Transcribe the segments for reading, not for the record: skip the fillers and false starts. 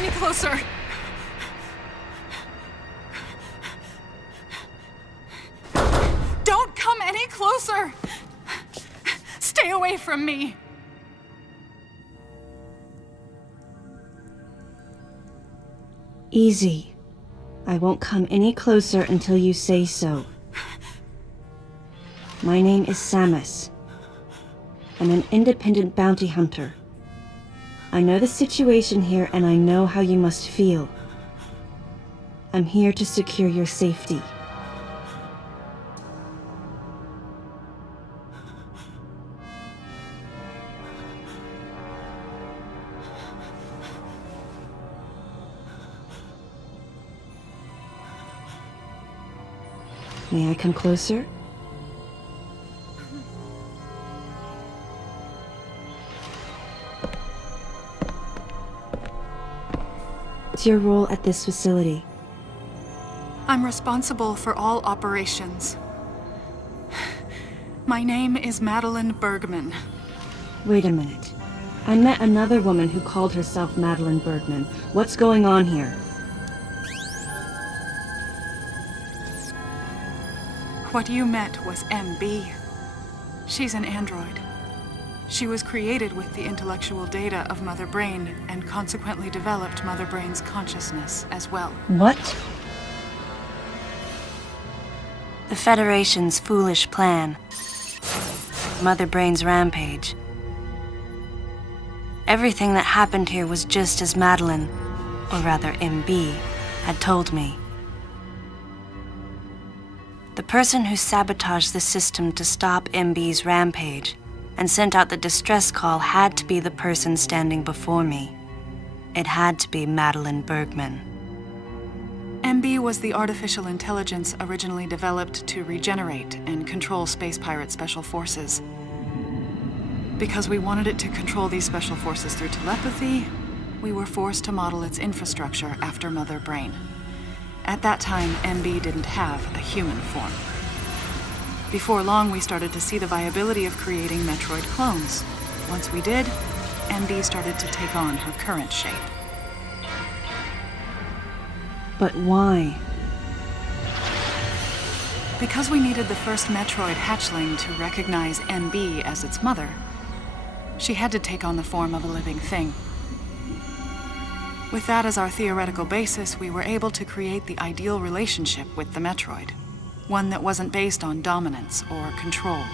any closer. Don't come any closer. Stay away from me. Easy. I won't come any closer until you say so. My name is Samus. I'm an independent bounty hunter. I know the situation here and I know how you must feel. I'm here to secure your safety. May I come closer? What's your role at this facility? I'm responsible for all operations. My name is Madeline Bergman. Wait a minute. I met another woman who called herself Madeline Bergman. What's going on here? What you met was MB. She's an android. She was created with the intellectual data of Mother Brain and consequently developed Mother Brain's consciousness as well. What? The Federation's foolish plan. Mother Brain's rampage. Everything that happened here was just as Madeline, or rather MB, had told me. The person who sabotaged the system to stop MB's rampage and sent out the distress call had to be the person standing before me. It had to be Madeline Bergman. MB was the artificial intelligence originally developed to regenerate and control space pirate special forces. Because we wanted it to control these special forces through telepathy, we were forced to model its infrastructure after Mother Brain. At that time, MB didn't have a human form. Before long, we started to see the viability of creating Metroid clones. Once we did, MB started to take on her current shape. But why? Because we needed the first Metroid hatchling to recognize MB as its mother, she had to take on the form of a living thing. With that as our theoretical basis, we were able to create the ideal relationship with the Metroid. One that wasn't based on dominance or control.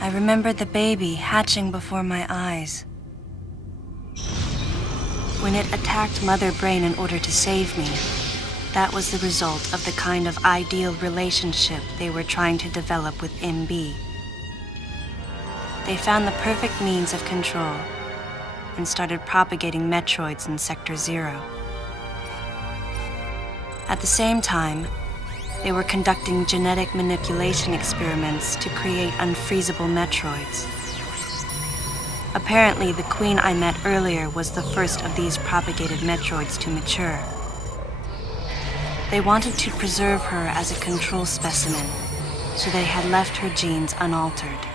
I remembered the baby hatching before my eyes. When it attacked Mother Brain in order to save me, that was the result of the kind of ideal relationship they were trying to develop with MB. They found the perfect means of control and started propagating Metroids in Sector 0. At the same time, they were conducting genetic manipulation experiments to create unfreezable Metroids. Apparently, the queen I met earlier was the first of these propagated Metroids to mature. They wanted to preserve her as a control specimen, so they had left her genes unaltered.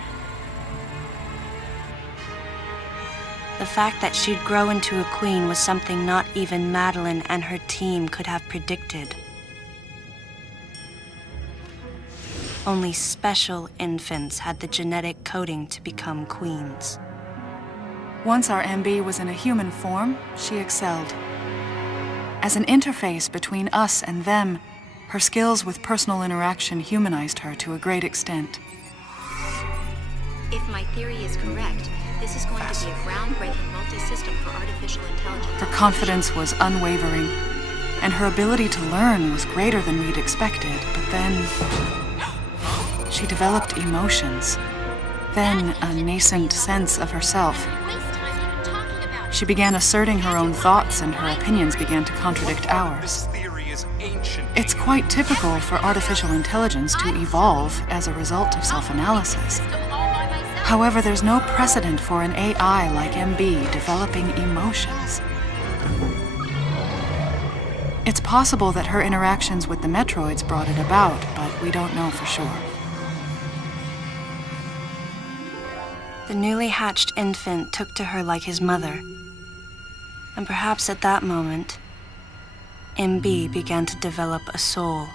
The fact that she'd grow into a queen was something not even Madeline and her team could have predicted. Only special infants had the genetic coding to become queens. Once our MB was in a human form, she excelled. As an interface between us and them, her skills with personal interaction humanized her to a great extent. If my theory is correct, this is going to be a groundbreaking multi-system for artificial intelligence. Her confidence was unwavering, and her ability to learn was greater than we'd expected, but then she developed emotions, then a nascent sense of herself. She began asserting her own thoughts, and her opinions began to contradict ours. It's quite typical for artificial intelligence to evolve as a result of self-analysis. However, there's no precedent for an AI like MB developing emotions. It's possible that her interactions with the Metroids brought it about, but we don't know for sure. The newly hatched infant took to her like his mother. And perhaps at that moment, MB began to develop a soul.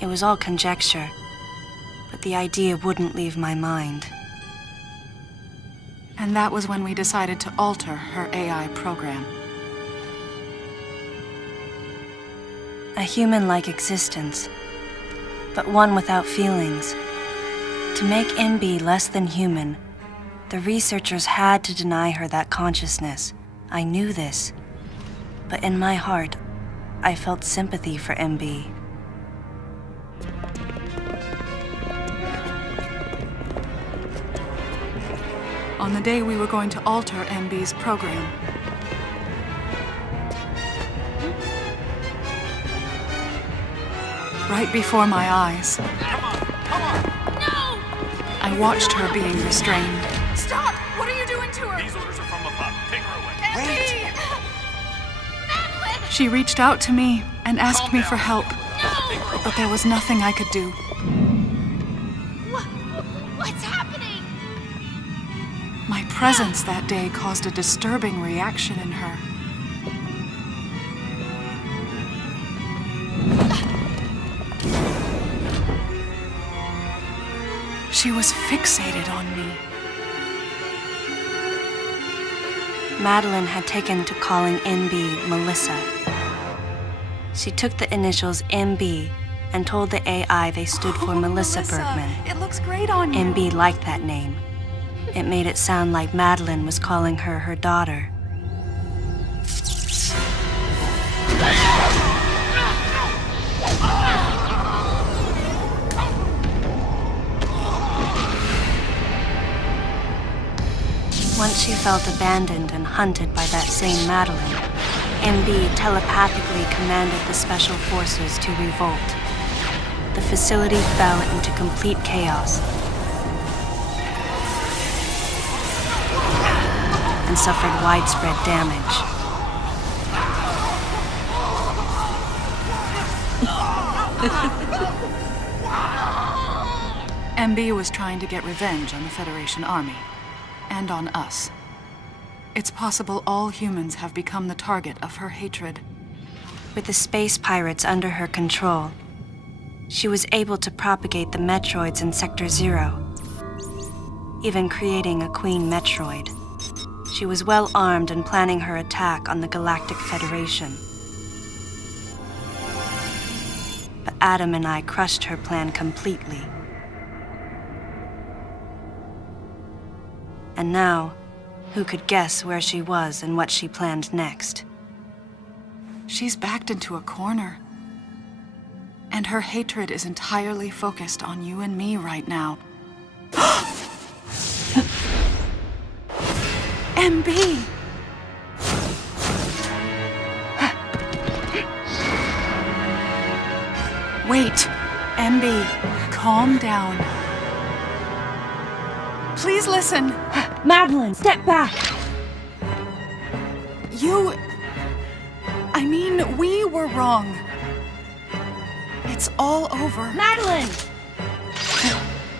It was all conjecture, but the idea wouldn't leave my mind. And that was when we decided to alter her AI program. A human-like existence, but one without feelings. To make MB less than human, the researchers had to deny her that consciousness. I knew this, but in my heart, I felt sympathy for MB. On the day we were going to alter MB's program, right before my eyes, I watched her being restrained. Stop! What are you doing to her? These orders are from above. Take her away. Wait! Madeline! She reached out to me and asked Calm me down. for help, No! but there was nothing I could do. What's happening? My presence that day caused a disturbing reaction in her. She was fixated on me. Madeline had taken to calling MB Melissa. She took the initials MB and told the AI they stood for Melissa Bergman. It looks great on you. MB liked that name. It made it sound like Madeline was calling her daughter. Once she felt abandoned and hunted by that same Madeline, MB telepathically commanded the special forces to revolt. The facility fell into complete chaos and suffered widespread damage. MB was trying to get revenge on the Federation army. And on us. It's possible all humans have become the target of her hatred. With the space pirates under her control, she was able to propagate the Metroids in Sector 0, even creating a Queen Metroid. She was well armed and planning her attack on the Galactic Federation. But Adam and I crushed her plan completely. And now, who could guess where she was and what she planned next? She's backed into a corner. And her hatred is entirely focused on you and me right now. MB! Wait, MB, calm down. Please listen. Madeline, step back! We were wrong. It's all over. Madeline!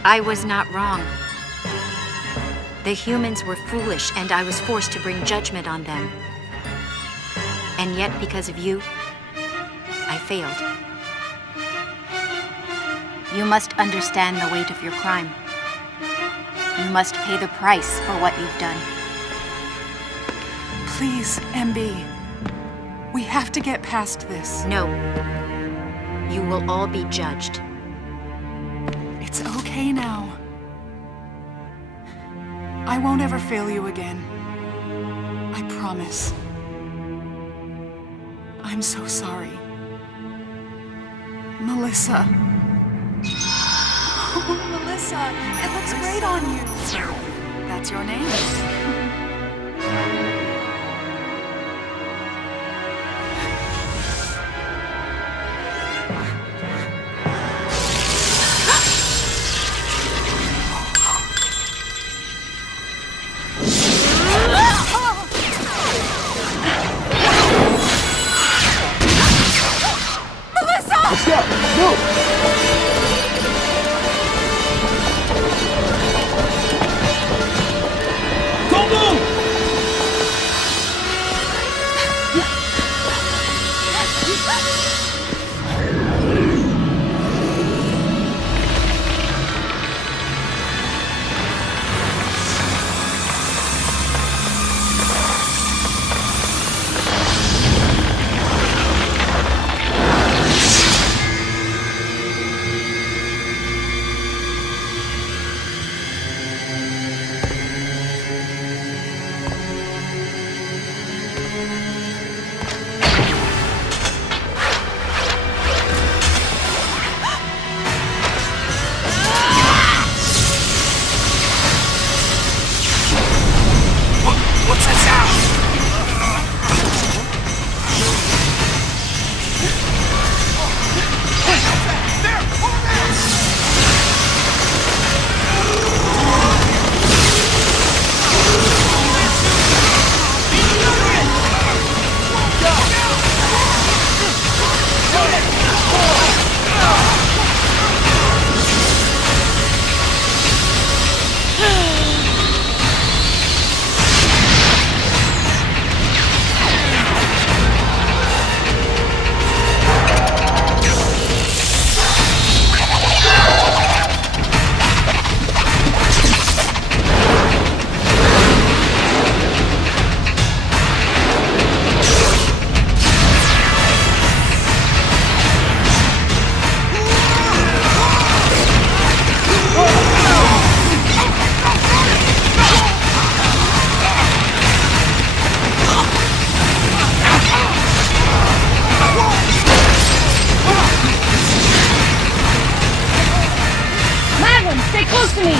I was not wrong. The humans were foolish, and I was forced to bring judgment on them. And yet, because of you, I failed. You must understand the weight of your crime. You must pay the price for what you've done. Please, MB. We have to get past this. No. You will all be judged. It's okay now. I won't ever fail you again. I promise. I'm so sorry. Melissa. Oh, Melissa, it looks great on you. That's your name. Let's go! Move! to me!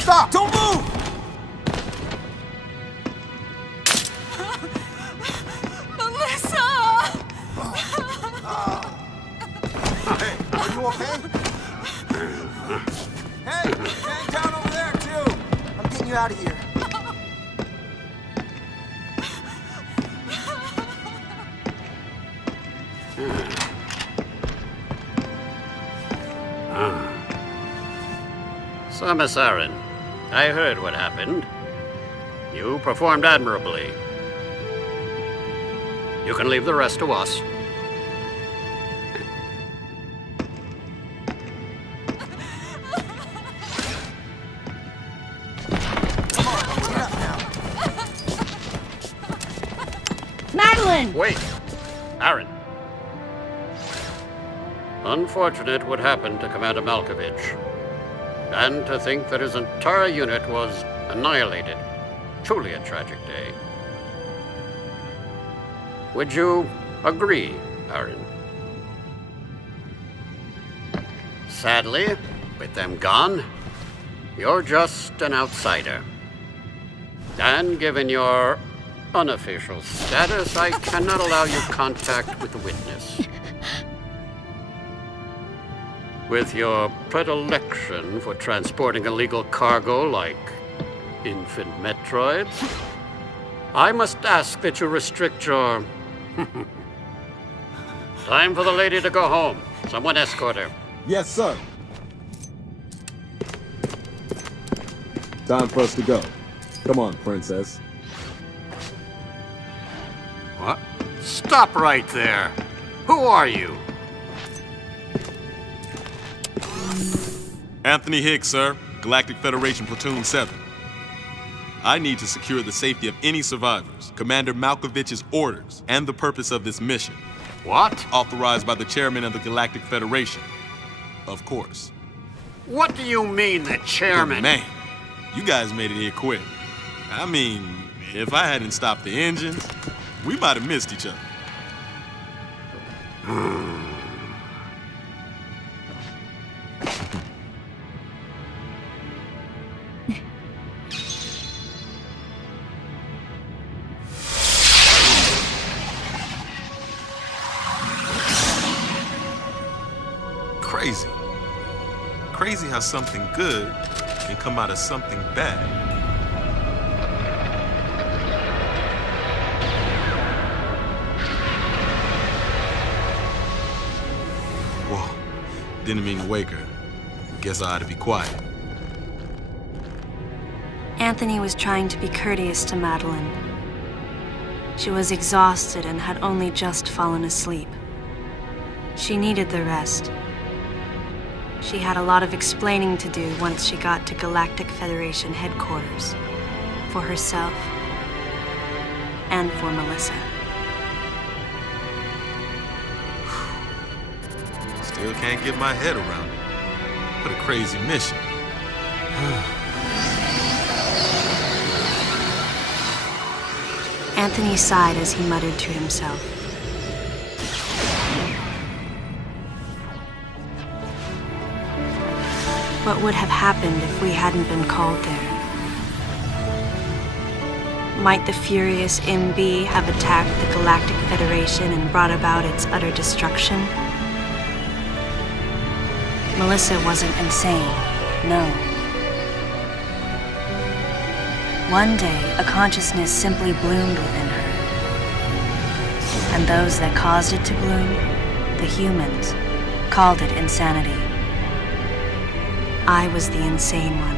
Stop! Don't move! Melissa! Hey, are you okay? Hey, hang down over there, too! I'm getting you out of here. Samus Aran, I heard what happened. You performed admirably. You can leave the rest to us. Come on, get up now. Madeline! Wait, Aran. Unfortunate what happened to Commander Malkovich. And to think that his entire unit was annihilated. Truly a tragic day. Would you agree, Aran? Sadly, with them gone, you're just an outsider. And given your unofficial status, I cannot allow you contact with the witness. With your predilection for transporting illegal cargo like infant Metroids, I must ask that you restrict your... Time for the lady to go home. Someone escort her. Yes, sir. Time for us to go. Come on, princess. What? Stop right there. Who are you? Anthony Higgs, sir. Galactic Federation Platoon 7. I need to secure the safety of any survivors, Commander Malkovich's orders, and the purpose of this mission. What? Authorized by the chairman of the Galactic Federation. Of course. What do you mean, the chairman? Man, you guys made it here quick. I mean, if I hadn't stopped the engines, we might have missed each other. Crazy. Crazy how something good can come out of something bad. Whoa, didn't mean to wake her. Guess I ought to be quiet. Anthony was trying to be courteous to Madeline. She was exhausted and had only just fallen asleep. She needed the rest. She had a lot of explaining to do once she got to Galactic Federation headquarters. For herself and for Melissa. Still can't get my head around it. What a crazy mission. Anthony sighed as he muttered to himself. What would have happened if we hadn't been called there? Might the furious MB have attacked the Galactic Federation and brought about its utter destruction? Melissa wasn't insane, no. One day, a consciousness simply bloomed within her. And those that caused it to bloom, the humans, called it insanity. I was the insane one.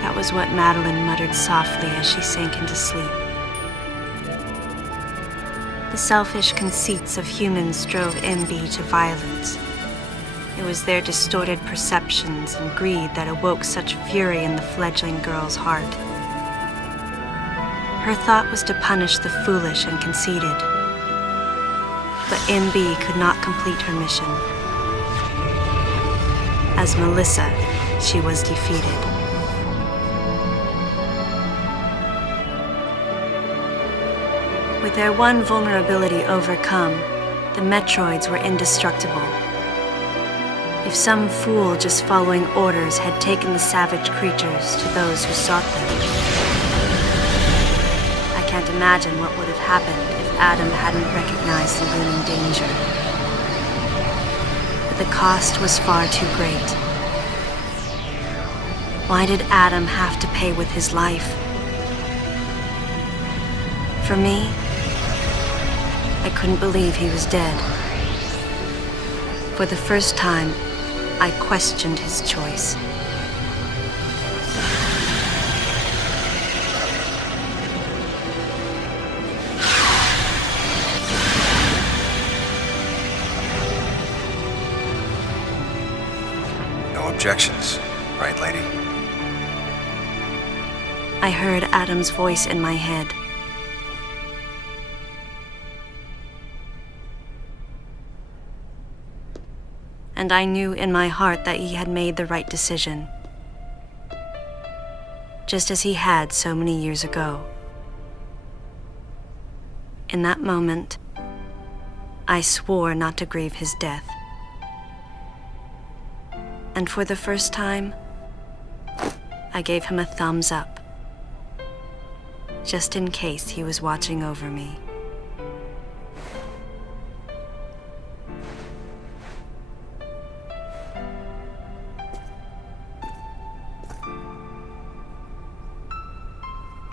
That was what Madeline muttered softly as she sank into sleep. The selfish conceits of humans drove MB to violence. It was their distorted perceptions and greed that awoke such fury in the fledgling girl's heart. Her thought was to punish the foolish and conceited. But MB could not complete her mission. As Melissa, she was defeated. With their one vulnerability overcome, the Metroids were indestructible. If some fool just following orders had taken the savage creatures to those who sought them, I can't imagine what would have happened if Adam hadn't recognized the looming danger. But the cost was far too great. Why did Adam have to pay with his life? For me, I couldn't believe he was dead. For the first time, I questioned his choice. No objections, right, lady? I heard Adam's voice in my head. And I knew in my heart that he had made the right decision. Just as he had so many years ago. In that moment, I swore not to grieve his death. And for the first time, I gave him a thumbs up, just in case he was watching over me.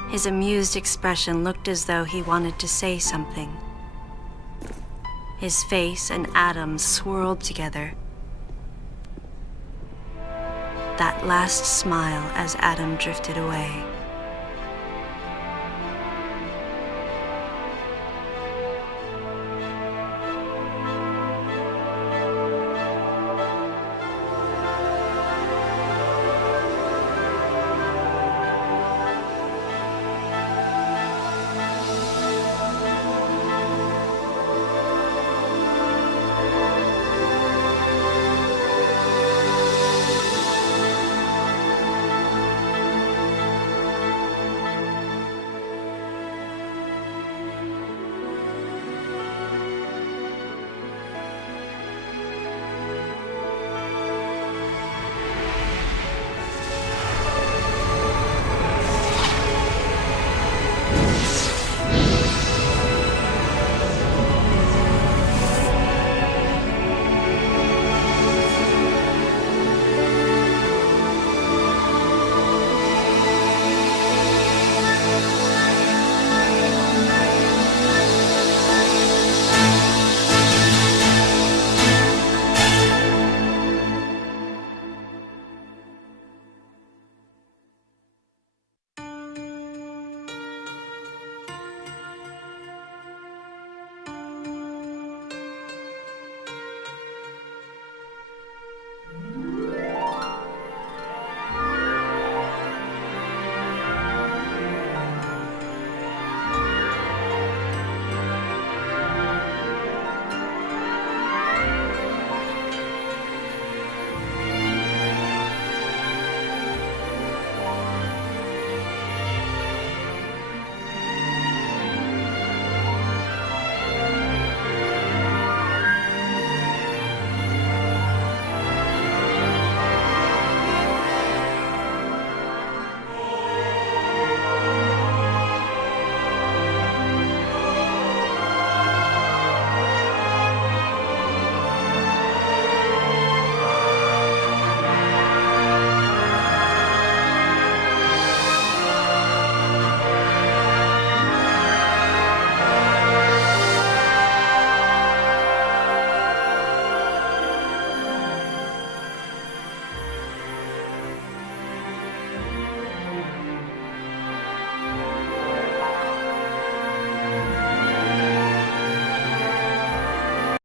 His amused expression looked as though he wanted to say something. His face and Adam's swirled together. That last smile as Adam drifted away.